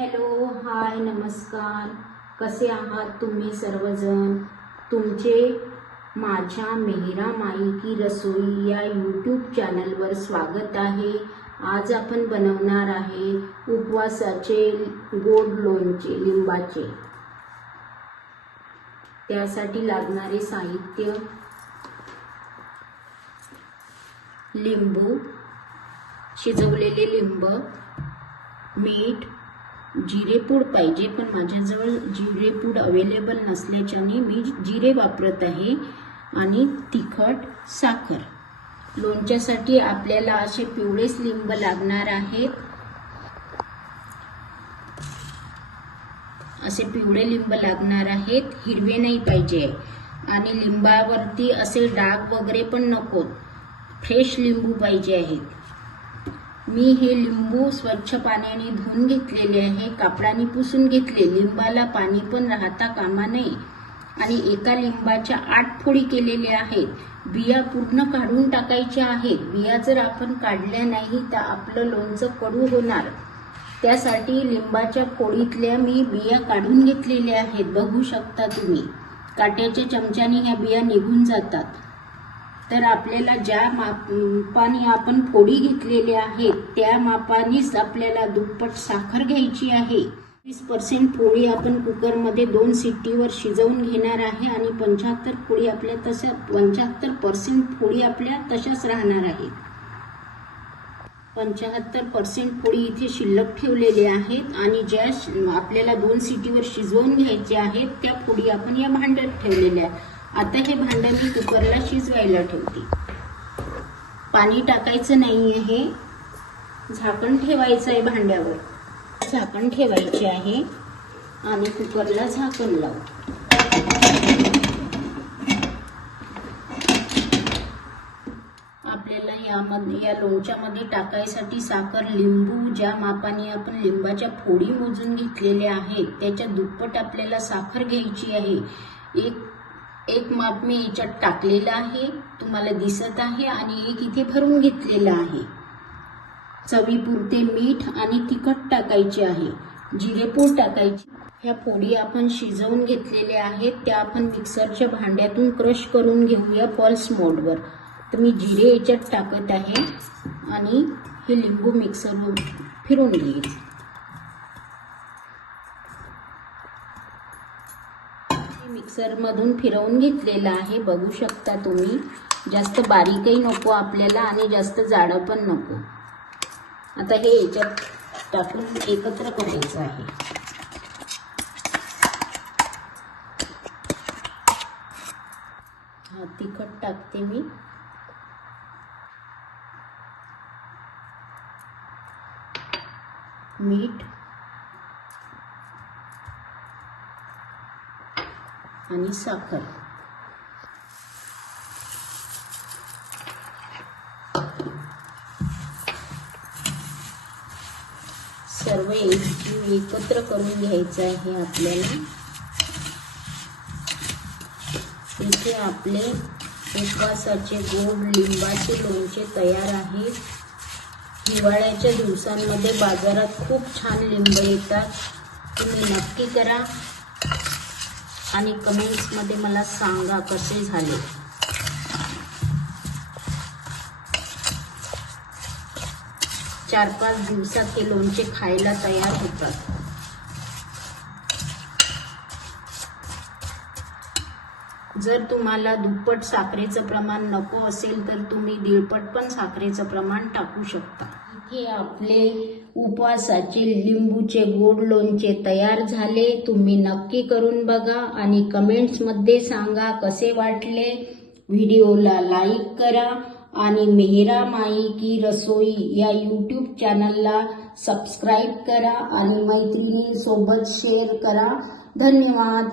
Hello, हाय, नमस्कार. कसे आहात तुम्ही सर्वजण? तुमचे माझ्या मेहरा माई की रसोई या यूट्यूब चॅनलवर स्वागत आहे. आज आपण बनवणार आहे उपवासाचे गोड लोणचे लिंबाचे. त्यासाठी लागणारे साहित्य: लिंबू, शिजवलेले लिंब, मीठ, जिरेपूड पाहिजे, पण माझ्याजवळ जिरेपूड अवेलेबल नसल्याच्याने मी जिरे वापरत आहे, आणि तिखट, साखर. लोणच्यासाठी आपल्याला असे पिवळेच लिंब लागणार आहेत. असे पिवळे लिंब लागणार आहेत, हिरवे नाही पाहिजे. आणि लिंबावरती असे डाग वगैरे पण नको, फ्रेश लिंबू पाहिजे आहेत. मी हे लिंबू स्वच्छ पाण्याने धुवून घेतलेले आहे, कापडाने पुसून घेतले. लिंबाला पाणी पण राहता कामा नये. आणि एका लिंबाच्या 8 फोडी केलेल्या आहेत. बिया पूर्ण काढून टाकायच्या आहेत. बिया जर आपण काढल्या नाही तर आपलं लोणचं कडू होणार. त्यासाठी लिंबाच्या फोडीतल्या मी बिया काढून घेतलेल्या आहेत. बघू शकता तुम्ही, काट्याच्या चमच्याने ह्या बिया निघून जातात. तर आपल्याला ज्या मापाने आपण फोडी घेतलेल्या आहेत त्या मापानेच आपल्याला दुप्पट साखर घ्यायची आहे. 20% फोडी आपण कुकरमध्ये 2 शिट्टीवर शिजवून घेणार आहे, आणि 75 फोडी आपल्या 75% फोडी आपल्या तशाच राहणार आहेत. 75% फोडी इथे शिल्लक ठेवलेल्या आहेत, आणि ज्या आपल्याला 2 शिट्टीवर शिजवून घ्यायच्या आहेत त्या फोडी आपण या भांड्यात ठेवलेल्या आहेत. आता हे भांडं मी कुकरला शिजवायला ठेवते. पाणी टाकायचं नाही आहे, झाकण ठेवायचं आहे. भांड्यावर झाकण ठेवायचे आहे आणि कुकरला झाकण लावू. आपल्याला या लोणच्यामध्ये टाकायसाठी साखर, लिंबू ज्या मापाने आपण लिंबाच्या फोडी मोजून घेतलेल्या आहेत त्याच्या दुप्पट आपल्याला साखर घ्यायची आहे. एक माप मी याच्यात टाकलेला आहे, तुम्हाला दिसत आहे, आणि एक इथे भरून घेतलेला आहे. चवीपुरते मीठ आणि तिखट टाकायचे आहे. जिरेपूड टाकायची. ह्या फोडी आपण शिजवून घेतलेल्या आहेत त्या आपण मिक्सरच्या भांड्यातून क्रश करून घेऊया पल्स मोडवर. तर मी जिरे याच्यात टाकत आहे आणि हे लिंबू मिक्सरवर फिरून घेईल. मिक्सर मधून फिरवून घेतलेला आहे, बघू शकता तुम्ही. जास्त बारीकही नको आपल्याला आणि जास्त जाड पण नको. आता हे याच्यात टाकून एकत्र करायचं आहे. हा, तिखट टाकते मी. मीठ आणि साखर. सर्व एकत्र करून घ्यायचं आहे आपल्याला. इथे आपले उपवासाचे गोड लिंबाचे लोणचे तयार आहे. हिवाळ्याच्या दिवसांमध्ये बाजारात खूप छान लिंब येतात. तुम्ही नक्की करा आणि कमेंट्समध्ये मला सांगा कसे झाले. चार 5 दिवसात हे लोणचे खायला तयार होतात. जर तुम्हाला दुप्पट साखरेचं प्रमाण नको असेल तर तुम्ही 1.5 पण साखरेचं प्रमाण टाकू शकता. इथे आपले उपवासाचे लिंबूचे गोड लोणचे तयार झाले. तुम्ही नक्की करून बघा आणि कमेंट्समध्ये सांगा कसे वाटले. व्हिडिओला लाईक करा आणि मेहरा माई की रसोई या यूट्यूब चॅनलला सबस्क्राईब करा आणि मैत्रिणींसोबत शेअर करा. धन्यवाद.